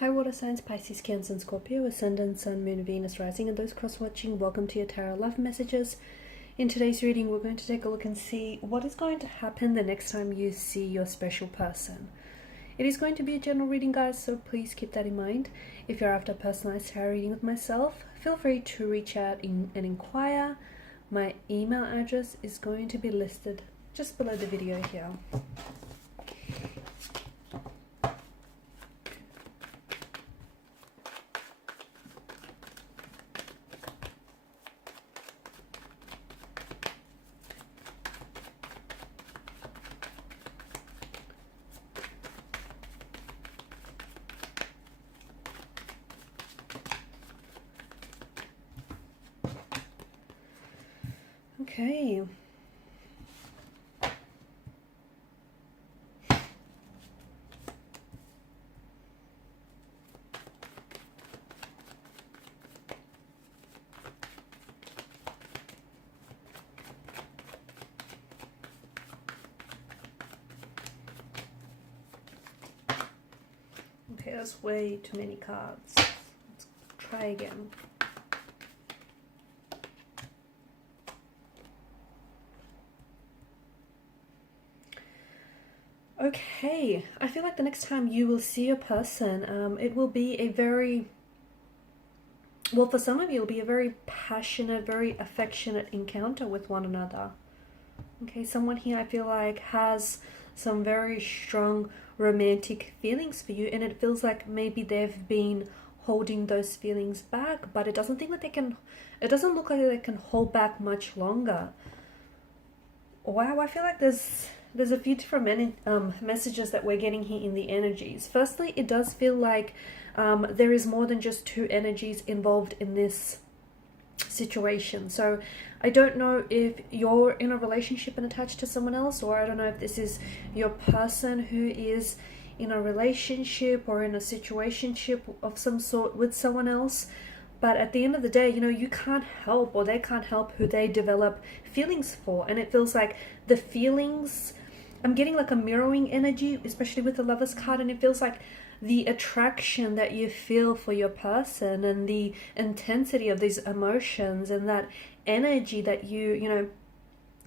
Hi water signs, Pisces, Cancer and Scorpio, Ascendant, Sun, Moon, Venus, Rising, and those cross-watching, welcome to your Tarot Love Messages. In today's reading, we're going to take a look and see what is going to happen the next time you see your special person. It is going to be a general reading, guys, so please keep that in mind. If you're after a personalized tarot reading with myself, feel free to reach out and inquire. My email address is going to be listed just below the video here. Okay. Okay, that's way too many cards. Let's try again. Okay, I feel like the next time you will see a person, it will be a very, well, for some of you, it'll be a very passionate, very affectionate encounter with one another. Okay, someone here I feel like has some very strong romantic feelings for you, and it feels like maybe they've been holding those feelings back, but it doesn't think that they can, it doesn't look like they can hold back much longer. Wow, I feel like there's a few different messages that we're getting here in the energies. Firstly, it does feel like there is more than just two energies involved in this situation. So I don't know if you're in a relationship and attached to someone else, or I don't know if this is your person who is in a relationship or in a situationship of some sort with someone else. But at the end of the day, you know, you can't help, or they can't help who they develop feelings for. And it feels like the feelings, I'm getting like a mirroring energy, especially with the Lovers card. And it feels like the attraction that you feel for your person and the intensity of these emotions and that energy that you know,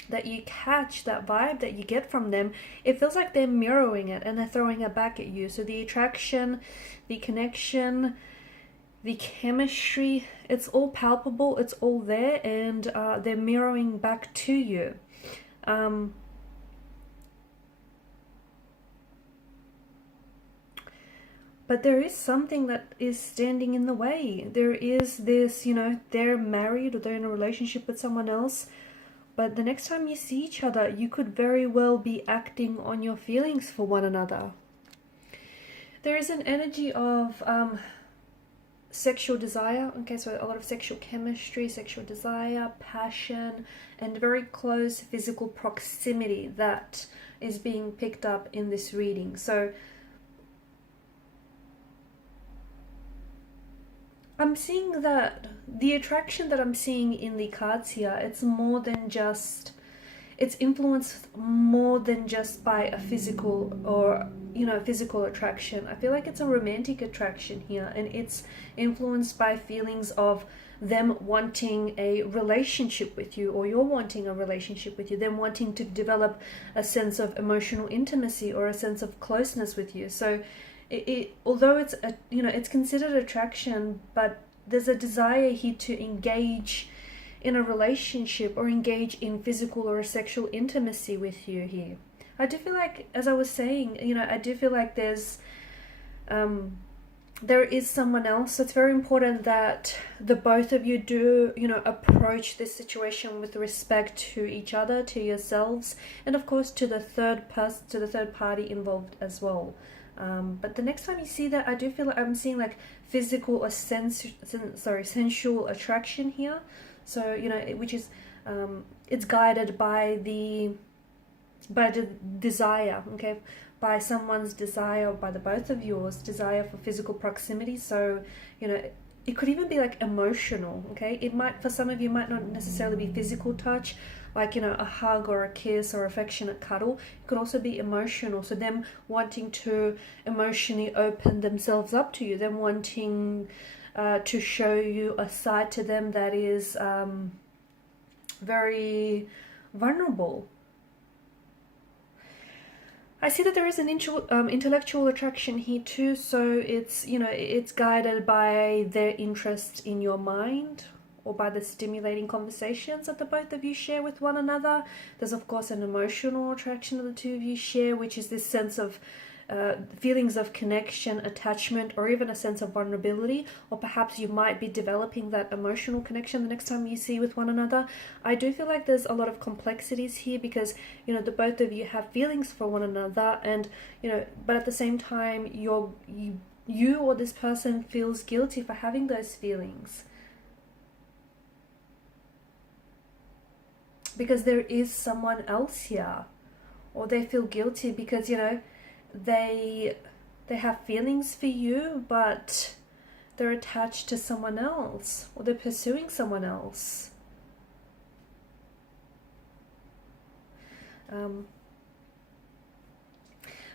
that you catch, that vibe that you get from them, it feels like they're mirroring it and they're throwing it back at you. So the attraction, the connection, the chemistry, it's all palpable, it's all there, and they're mirroring back to you. But there is something that is standing in the way. There is this, you know, they're married or they're in a relationship with someone else, but the next time you see each other, you could very well be acting on your feelings for one another. There is an energy of sexual desire. Okay, so a lot of sexual chemistry, sexual desire, passion, and very close physical proximity that is being picked up in this reading. So I'm seeing that the attraction that I'm seeing in the cards here, it's more than just, it's influenced more than just by a physical or, you know, physical attraction. I feel like it's a romantic attraction here, and it's influenced by feelings of them wanting a relationship with you, or you're wanting a relationship with you, them wanting to develop a sense of emotional intimacy or a sense of closeness with you. So although it's a, you know, it's considered attraction, but there's a desire here to engage in a relationship or engage in physical or sexual intimacy with you here. I do feel like, as I was saying, you know, I do feel like there is someone else. It's very important that the both of you do, you know, approach this situation with respect to each other, to yourselves, and of course to the third person, to the third party involved as well. But the next time you see that, I do feel like I'm seeing like physical or sensual attraction here. So, you know, which is, it's guided by the desire, okay, by someone's desire, by the both of yours desire for physical proximity. So, you know, it could even be like emotional, okay? It might, for some of you, might not necessarily be physical touch, like, you know, a hug or a kiss or affectionate cuddle. It could also be emotional. So them wanting to emotionally open themselves up to you, them wanting to show you a side to them that is very vulnerable. I see that there is an intellectual attraction here too, so it's, you know, it's guided by their interest in your mind or by the stimulating conversations that the both of you share with one another. There's of course an emotional attraction that the two of you share, which is this sense of feelings of connection, attachment, or even a sense of vulnerability, or perhaps you might be developing that emotional connection the next time you see with one another. I do feel like there's a lot of complexities here because, you know, the both of you have feelings for one another, and, you know, but at the same time you or this person feels guilty for having those feelings because there is someone else here, or they feel guilty because, you know, they have feelings for you, but they're attached to someone else, or they're pursuing someone else.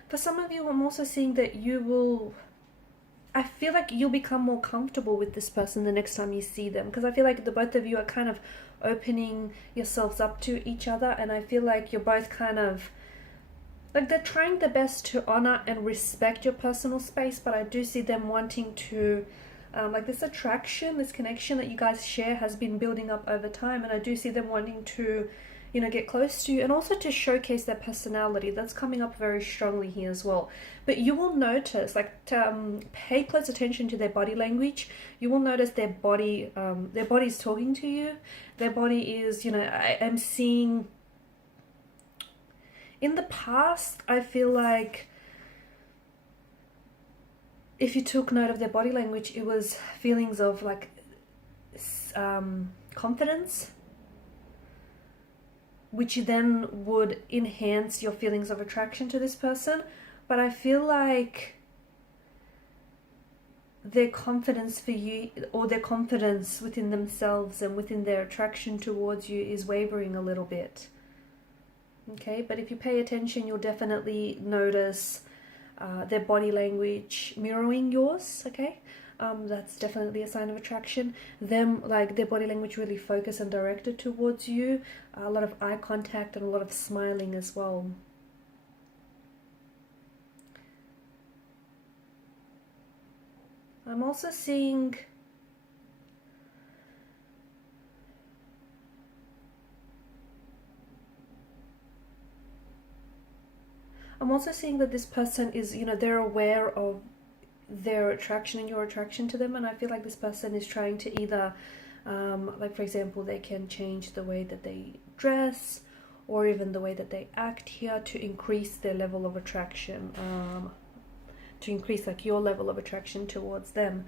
For some of you, I'm also seeing that I feel like you'll become more comfortable with this person the next time you see them, because I feel like the both of you are kind of opening yourselves up to each other, and I feel like you're both kind of like, they're trying their best to honor and respect your personal space, but I do see them wanting to, like, this attraction, this connection that you guys share has been building up over time, and I do see them wanting to, you know, get close to you and also to showcase their personality. That's coming up very strongly here as well. But you will notice, like, pay close attention to their body language. You will notice their body's talking to you. Their body is, you know, I am seeing. In the past, I feel like if you took note of their body language, it was feelings of like confidence, which then would enhance your feelings of attraction to this person. But I feel like their confidence for you, or their confidence within themselves and within their attraction towards you, is wavering a little bit. Okay, but if you pay attention, you'll definitely notice their body language mirroring yours, okay? That's definitely a sign of attraction. Them, like, their body language really focused and directed towards you. A lot of eye contact and a lot of smiling as well. I'm also seeing that this person is, you know, they're aware of their attraction and your attraction to them, and I feel like this person is trying to either, like, for example, they can change the way that they dress or even the way that they act here to increase their level of attraction, to increase, like, your level of attraction towards them.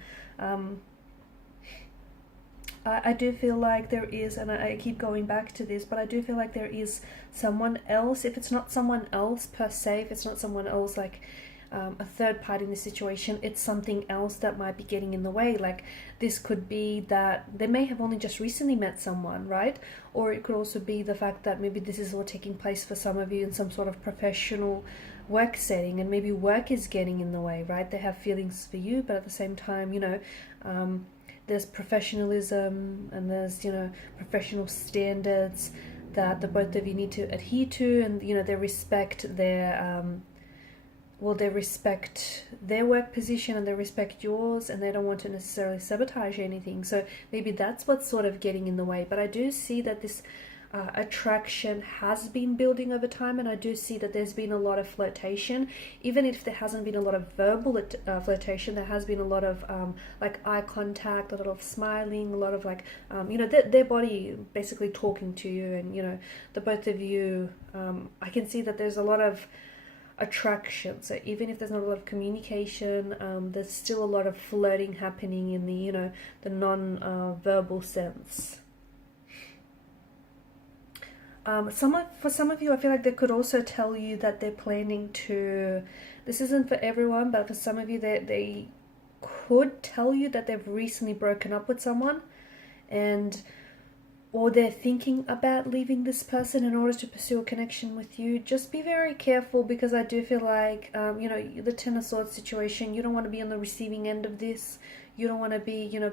I do feel like there is, and I keep going back to this, but I do feel like there is someone else. If it's not someone else per se, if it's not someone else like a third party in this situation, it's something else that might be getting in the way. Like, this could be that they may have only just recently met someone, right? Or it could also be the fact that maybe this is all taking place for some of you in some sort of professional work setting, and maybe work is getting in the way, right? They have feelings for you, but at the same time, you know, there's professionalism and there's, you know, professional standards that the both of you need to adhere to, and, you know, they respect their they respect their work position and they respect yours, and they don't want to necessarily sabotage anything. So maybe that's what's sort of getting in the way. But I do see that this attraction has been building over time, and I do see that there's been a lot of flirtation. Even if there hasn't been a lot of verbal flirtation, there has been a lot of like eye contact, a lot of smiling, a lot of like you know, their body basically talking to you, and, you know, the both of you, I can see that there's a lot of attraction. So even if there's not a lot of communication, there's still a lot of flirting happening in the, you know, the non-verbal sense. For some of you, I feel like they could also tell you that they're planning to, this isn't for everyone, but for some of you, they could tell you that they've recently broken up with someone, and or they're thinking about leaving this person in order to pursue a connection with you. Just be very careful, because I do feel like, you know, the Ten of Swords situation, you don't want to be on the receiving end of this. You don't want to be, you know,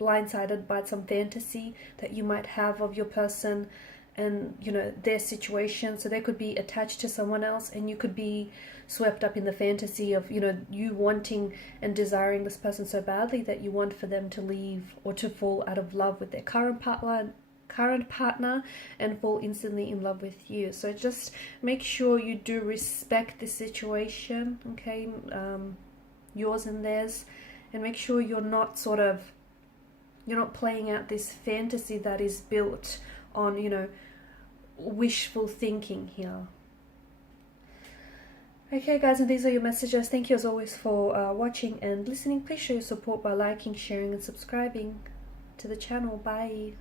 blindsided by some fantasy that you might have of your person and, you know, their situation. So they could be attached to someone else, and you could be swept up in the fantasy of, you know, you wanting and desiring this person so badly that you want for them to leave or to fall out of love with their current partner and fall instantly in love with you. So just make sure you do respect the situation, okay, yours and theirs, and make sure you're not playing out this fantasy that is built on, you know, wishful thinking here. Okay guys, and these are your messages. Thank you as always for watching and listening. Please show your support by liking, sharing and subscribing to the channel. Bye.